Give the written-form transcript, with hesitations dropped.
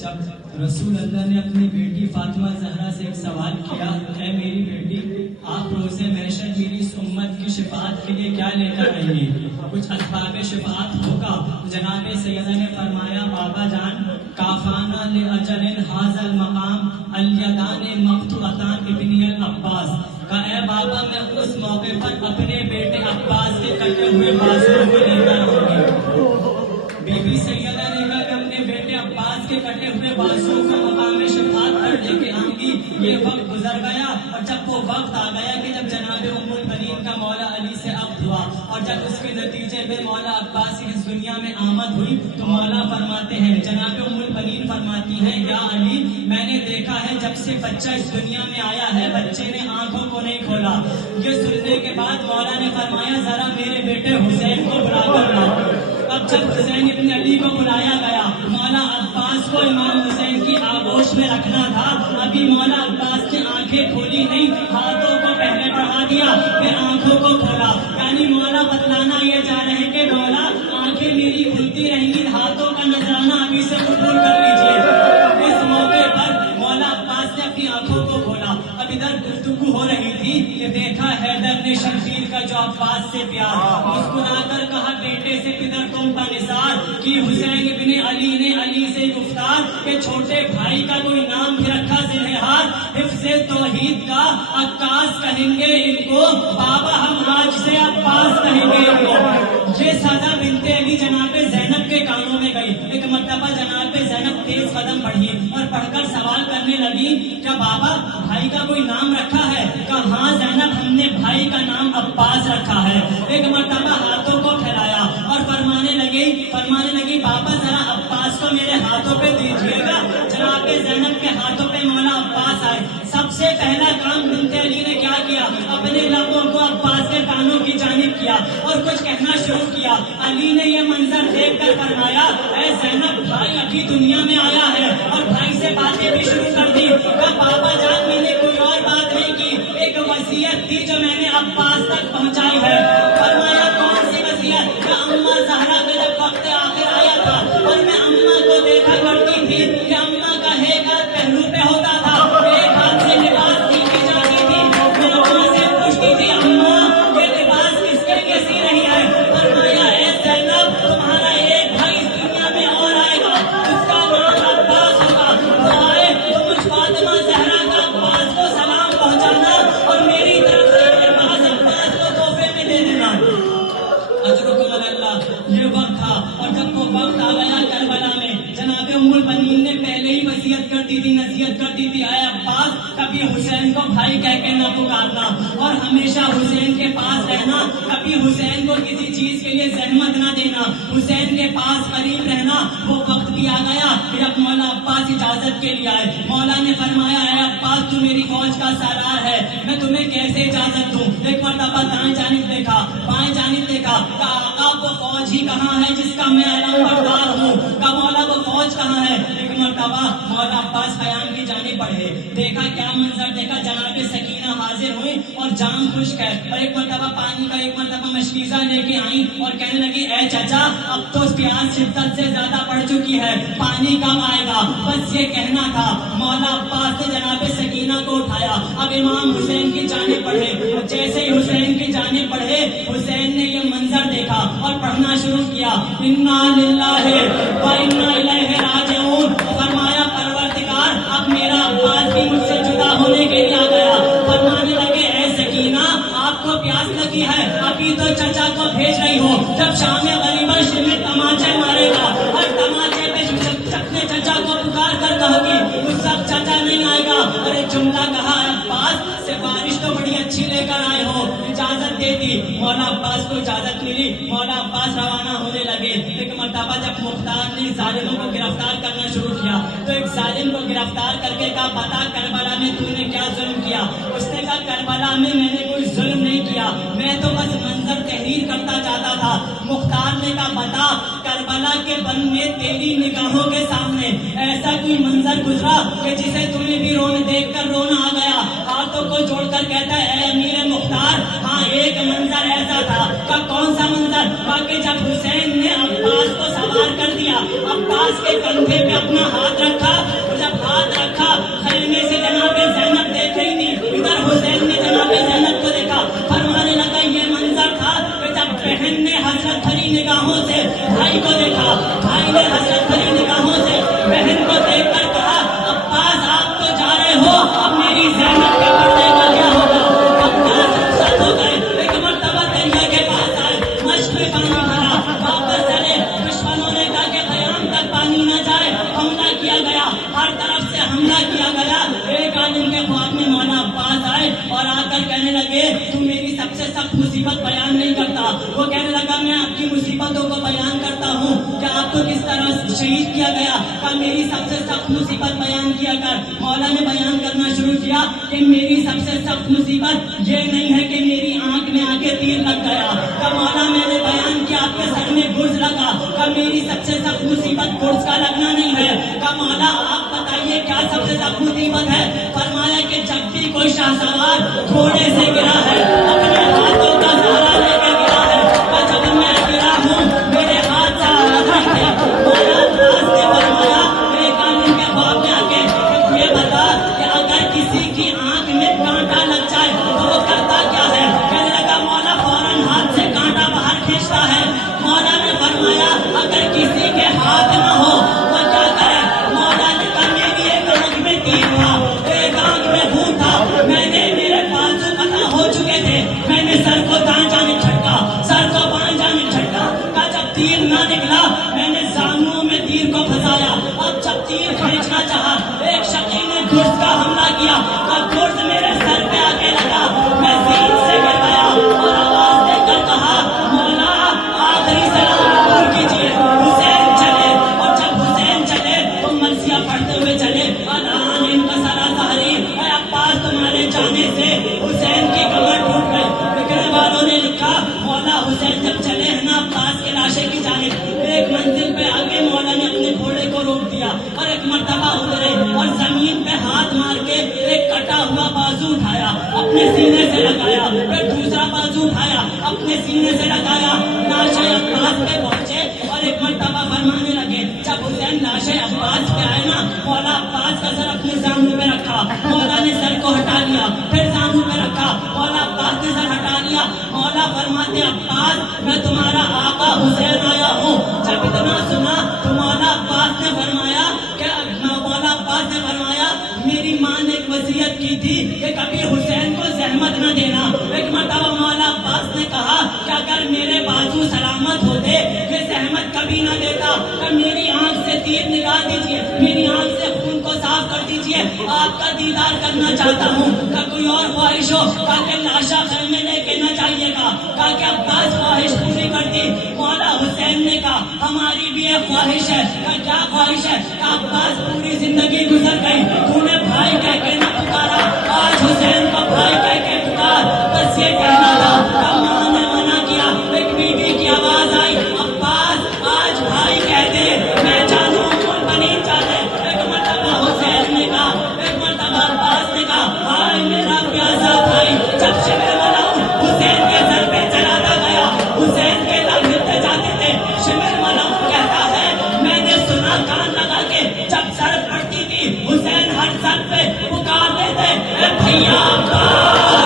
جب رسول اللہ نے اپنی بیٹی فاطمہ زہرا سے ایک سوال کیا، اے میری بیٹی، آپ روز محشر میری اس امت کی شفاعت کے لیے کیا لے کر آئیں گی؟ کچھ اسباب شفاعت ہوگا؟ جناب سیدہ نے فرمایا، بابا جان، کافانہ لأجل ھذا المقام الیدان مقطوعتان ابن العباس، کہ اے بابا میں اس موقع پر اپنے بیٹے عباس کے کٹے ہوئے بازو کو لے کر آؤں گی۔ بی بی سیدہ نے کہا کہ اپنے بیٹے عباس کے کٹے ہوئے بازو کو مقام شفاعت پر لے کے آؤں گی۔ یہ وقت گزر گیا، اور جب وہ وقت آ گیا کہ جب جناب ام البنین کا مولا علی سے عقد ہوا، اور جب اس کے نتیجے میں مولا عباس کی اس دنیا میں آمد ہوئی، تو مولا فرماتے ہیں، جناب ام البنین فرماتی ہیں، یا علی، میں نے دیکھا ہے جب سے بچہ اس دنیا میں آیا ہے، بچے نے آنکھوں کو نہیں کھولا۔ یہ سننے کے بعد مولا نے فرمایا، ذرا میرے بیٹے حسین کو بلا کر لاؤ۔ اب جب حسین ابن علی کو بلایا گیا، مولا عباس کو امام حسین کی آغوش میں رکھنا تھا۔ ابھی مولا عباس کی آنکھیں کھولی نہیں، ہاتھوں کو پہلے بڑھا دیا، پھر آنکھوں کو کھولا۔ یعنی مولا بتلانا یہ چاہ رہے ہیں کہ مولا آنکھیں میری کھلتی رہیں گی، ہاتھوں کا نذرانہ ابھی سے قبول کر لیجیے۔ اس موقع پر مولا عباس نے اپنی آنکھوں کو کھولا۔ اب ادھر گفتگو ہو رہی تھی کہ دیکھا حیدر نے شمشیر کا جو عباس سے پیار، مسکرا کر کہا، بیٹے سے پدر تم کا نثار کی حسین ابن علی نے علی سے گفتار کہ چھوٹے بھائی کا کوئی نام بھی رکھا زنہار، حفظ توحید کا عکاس کہیں گے ان کو، بابا ہم آج سے عباس کہیں گے ان کو۔ یہ سزا بنت علی جناب زینب کے کانوں میں گئی۔ ایک مرتبہ جناب زینب تیز قدم بڑھی اور پڑھ کر سوال کرنے لگی، کیا بابا بھائی کا کوئی نام رکھا ہے؟ کہا ہاں زینب، ہم نے بھائی کا نام عباس رکھا ہے۔ ایک مرتبہ ہاتھوں کو پھیلایا اور فرمانے لگی بابا ذرا عباس کو میرے ہاتھوں پہ دیجیے گا۔ جناب زینب کے ہاتھوں پہ مولا عباس آئے۔ سب سے پہلا کام بنت علی نے کیا کیا؟ اپنے لبوں کو عباس کے کانوں کی جانب کیا اور کچھ کہنا شروع کیا۔ علی نے یہ منظر دیکھ کر فرمایا، اے زینب، بھائی ابھی دنیا میں آیا ہے، اور بھائی سے باتیں بھی شروع کر دی۔ کہا بابا جان، میں نے کوئی اور بات نہیں کی، ایک وصیت تھی جو میں نے عباس تک پہنچائی ہے۔ فرمایا کون سی وصیت؟ کہ اماں زہرا کا جب وقت آخر آیا تھا اور میں اماں کو دیکھا کرتی تھی کہ اماں کا ایک ہاتھ پہلو پہ ہوتا تھا، ایک ہاتھ سے لباس کی جاتی تھی۔ میں اماں سے پوچھتی تھی، اماں یہ لباس کس کے لیے سی رہی ہے؟ فرمایا، اے زینب، تمہارا ایک بھائی اس دنیا میں اور آئے گا، اس کا نام عباس ہوگا۔ وہ آئے تو مجھ فاطمہ زہرا کا عباس کو سلام پہنچانا اور میری طرف سے یہ لباس عباس کو تحفے میں دے دینا۔ اجرکم اللہ۔ یہ وقت تھا، اور جب وہ وقت آ گیا کربلا میں، جناب ام البنین نے پہلے ہی وصیت کر دی تھی، نصیحت کر دی تھی، اے عباس، کبھی حسین کو بھائی کہہ کے نہ پکارنا، اور ہمیشہ حسین کے پاس رہنا، کبھی حسین کو کسی چیز کے لیے زحمت نہ دینا، حسین کے پاس قریب رہنا۔ وہ وقت بھی آ گیا کہ جب مولا عباس اجازت کے لیے آئے، مولا نے فرمایا، اے عباس، تو میری فوج کا سالار ہے، میں تمہیں کیسے اجازت دوں؟ ایک مرتبہ دائیں جانب دیکھا، بائیں جانب دیکھا، کہ آقا وہ فوج ہی کہاں ہے جس کا میں علم بردار ہوں؟ کہ مولا وہ فوج کہاں ہے؟ ایک مرتبہ مولا عباس خیام کی جانب بڑھے، دیکھا کیا منظر دیکھا، جناب سکینہ حاضر ہوئی اور جام خشک ہے، اور ایک مرتبہ پانی کا ایک مرتبہ مشکیزہ لے کے آئی اور کہنے لگی، اے چچا، اب تو پیاس شدت سے زیادہ بڑھ چکی ہے، پانی کب آئے گا؟ بس یہ کہنا تھا۔ مولا عباس نے جناب سکینہ کو اٹھایا، اب امام حسین کی جانب بڑھے، اور جیسے ہی حسین کی جانب بڑھے، حسین نے یہ منظر دیکھا اور پڑھنا شروع کیا، انا للہ و انا الیہ راجعون۔ فرمایا پروردگار، اب میرا عباس بھی مجھ سے جدا ہونے کے لیے آ گیا۔ فرمانے لگے، اے سکینہ، آپ کو پیاس لگی ہے، ابھی تو چچا کو بھیج رہی ہو، جب شام غریبہ میں تماچے مارے گا اور تماچے پہ اپنے چچا کو پکار کر کہو گی، اس وقت چچا نہیں آئے گا۔ اور ایک جملہ کہا، عباس سے بارش تو بڑی اچھی لے کر آئے ہو، اجازت دے دی۔ مولا عباس کو اجازت ملی، مولا عباس روانہ ہونے لگے۔ ایک مرتبہ جب مختار نے ظالموں کو گرفتار کرنا شروع کیا، تو ایک ظالم کو گرفتار کر کے کہا، بتا کربلا میں تو نے کیا ظلم کیا؟ اس نے کہا، کربلا میں نے کوئی ظلم نہیں کیا، میں تو بس منظر تحریر کرتا جاتا تھا۔ تھا. مختار نے کہا بتا کربلا کے بن میں تیری نگاہوں کے سامنے ایسا کوئی منظر گزرا کہ جسے تمہیں بھی رونے دیکھ کر رونا آ گیا. ہاتھوں کو جوڑ کر کہتا ہے اے امیر مختار ہاں ایک منظر ایسا تھا. کہ کون سا منظر؟ کہ جب حسین نے عباس کو سوار کر دیا, عباس کے کندھے پہ اپنا ہاتھ رکھا, اور جب ہاتھ رکھا خیمے سے جناب زینب دیکھ رہی تھی, ادھر حسین نے جناب زینب کو دیکھا. فرمانے لگا یہ منظر تھا کہ جب بہن نے حسرت بھری نگاہوں سے بھائی کو دیکھا, بھائی نے حسرت بھری نگاہوں سے بہن کو دیکھ کر کہا عباس آپ تو جا رہے ہو, اب میری زینب کے پردے کا کیا ہوگا؟ عباس رخصت ہو گئے. ایک مرتبہ دریا کے پاس آئے, مشق میں پانی بھرا, واپس چلے. دشمنوں نے کہا کہ قیام تک پانی نہ جائے, حملہ کیا گیا, ہر طرف سے حملہ کیا گیا. ایک عالم کے خواب میں مولانا عباس آئے اور آ کر کہنے لگے تو میری سب سے سخت مصیبت بیان نہیں کرتا. وہ کہنے لگا میں آپ کی مصیبتوں کو بیان کرتا ہوں کہ آپ کو کس طرح شہید کیا گیا. کہ میری سب سے سخت مصیبت بیان کیا کر. مولا نے بیان کرنا شروع کیا کہ میری سب سے سخت مصیبت یہ نہیں ہے کہ میری آنکھ میں آ کے تیر لگ گیا. کہ مولا میں نے بیان کیا آپ کے سر میں گرز لگا. کہ میری سب سے سخت مصیبت گرز کا لگنا نہیں ہے. کہ مولا آپ بتائیے کیا سب سے سخت مصیبت ہے؟ فرمایا کہ جب بھی کوئی شاہ سوار گھوڑے سے گرا ہے اپنے ہاتھوں کا سہارا لے کے گرا ہے. کہ جب میں گرا ہوں میرے ہاتھ سہارا نہیں تھے. مولا عباس نے فرمایا ایک عالم کے خواب میں آ کے یہ بتا کہ اگر کسی کی آنکھ میں کانٹا لگ جائے تو وہ کرتا کیا ہے؟ کہنے لگا مولا فوراً ہاتھ سے کانٹا باہر کھینچتا ہے. مولا نے فرمایا اگر کسی کے ہاتھ نہ ہو وہ کیا کرے؟ مولا نے کہا میری ایک آنکھ میں تیر تھا, ایک آنکھ میں خون تھا, میں نے میرے بازو قطع ہو چکے تھے, میں نے سر کو دائیں جانب جھٹکا, سر کو بائیں جانب جھٹکا. کہا جب تیر نہ نکلا میں نے زانوؤں میں تیر کو پھنسایا. اب جب تیر کھینچنا چاہا ایک شقی نے گرز کا حملہ کیا. گرز میرے سر پہ آ کے لگا, میں زین سے گر گیا اور آواز دے کر کہا مولا آخری سلام قبول کیجیے. حسین چلے اور جب حسین چلے تو مرثیہ پڑھتے ہوئے چلے. الان ان کا سرا ظہری اے عباس تمہارے جانے سے حسین کی کمر ٹوٹ گئی. لکھنے والوں نے لکھا مولا حسین جب چلے ہیں نا عباس کے لاشے کی جانب, ایک منزل پہ آگے مولا نے اپنے گھوڑے کو روک دیا اور ایک مرتبہ اترے اور زمین پہ ہاتھ مار کے ایک کٹا ہوا بازو اٹھایا اپنے سینے سے لگایا, پھر دوسرا بازو اٹھایا اپنے سینے سے لگایا. لاشے عباس پہ پہنچے اور ایک مرتبہ فرمانے لگے جب حسین لاشے عباس پہ آئے نا مولا عباس کا سر اپنے زانو پہ رکھا, مولا نے سر کو ہٹا لیا, پھر زانو پہ رکھا, مولا عباس نے سر ہٹا لیا. مولا فرماتے عباس میں تمہارا آقا حسین آیا ہوں. جب اتنا سنا تو مولا عباس نے فرمایا کہ مولا عباس نے فرمایا میری ماں نے ایک وصیت کی تھی کہ کبھی حسین کو زحمت نہ دینا. ایک مرتبہ مولا عباس نے کہا کہ اگر میرے بازو سلامت ہوتے یہ زحمت کبھی نہ دیتا. کہ میری آنکھ سے تیر نکال دیجیے, میری آنکھ سے خون کو صاف کر دیجیے, آپ کا دیدار کرنا چاہتا ہوں. کہ کوئی اور خواہش ہو تاکہ لاشا خیمے لے کے نہ جائیے گا. کہ عباس خواہش پوری کر دی. مولا حسین نے کہا ہماری بھی ایک خواہش ہے. کہ کیا خواہش ہے؟ کہ عباس پوری زندگی گزر گئی